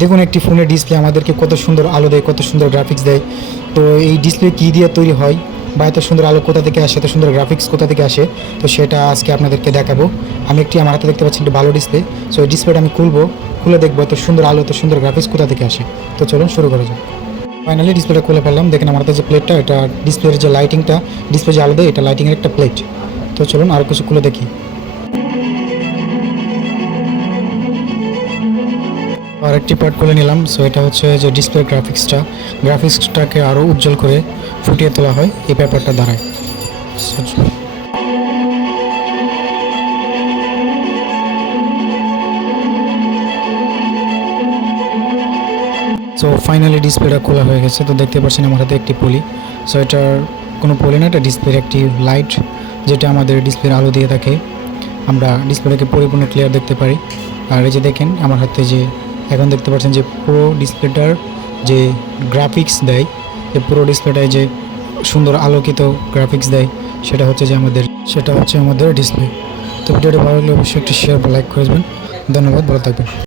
দেখুন একটি ফোনের ডিসপ্লে আমাদেরকে কত সুন্দর আলো দেয়, কত সুন্দর গ্রাফিক্স দেয়। তো এই ডিসপ্লে কী দিয়ে তৈরি হয় বা এত সুন্দর আলো কোথা থেকে আসে, এত সুন্দর গ্রাফিক্স কোথা থেকে আসে, তো সেটা আজকে আপনাদেরকে দেখাবো। আমি আমার হাতে দেখতে পাচ্ছি একটি ভালো ডিসপ্লে। সো এই ডিসপ্লেটা আমি খুলে দেখবো এত সুন্দর আলো, এত সুন্দর গ্রাফিক্স কোথা থেকে আসে। তো চলুন শুরু করা যাক। ফাইনালি ডিসপ্লেটা খুলে ফেললাম। দেখেন আমার হাতে যে প্লেটটা, এটা ডিসপ্লের যে লাইটিংটা, ডিসপ্লে যে আলো দেয়, এটা লাইটিংয়ের একটা প্লেট। তো চলুন আরও কিছু খুলে দেখি। আর একটি পার্ট খুলে নিলাম। সো এটা হচ্ছে যে ডিসপ্লে গ্রাফিক্সটাকে আরও উজ্জ্বল করে ফুটিয়ে তোলা হয় এই পেপারটা দ্বারাই। সো ফাইনালি ডিসপ্লেটা খোলা হয়ে গেছে। তো দেখতে পাচ্ছেন আমার হাতে একটি পলি। সো এটার কোনো পলি না, এটা ডিসপ্লের একটি লাইট, যেটা আমাদের ডিসপ্লের আলো দিয়ে থাকে। আমরা ডিসপ্লেটাকে পরিপূর্ণ ক্লিয়ার দেখতে পারি। আর এই যে দেখেন আমার হাতে যে এখন দেখতে পাচ্ছেন যে পুরো ডিসপ্লেটার যে গ্রাফিক্স দেয়, যে পুরো ডিসপ্লেটায় যে সুন্দর আলোকিত গ্রাফিক্স দেয়, সেটা হচ্ছে আমাদের ডিসপ্লে। তো ভিডিওটি ভালো লাগলে অবশ্যই একটি শেয়ার বা লাইক করে দেবেন। ধন্যবাদ, ভালো থাকবেন।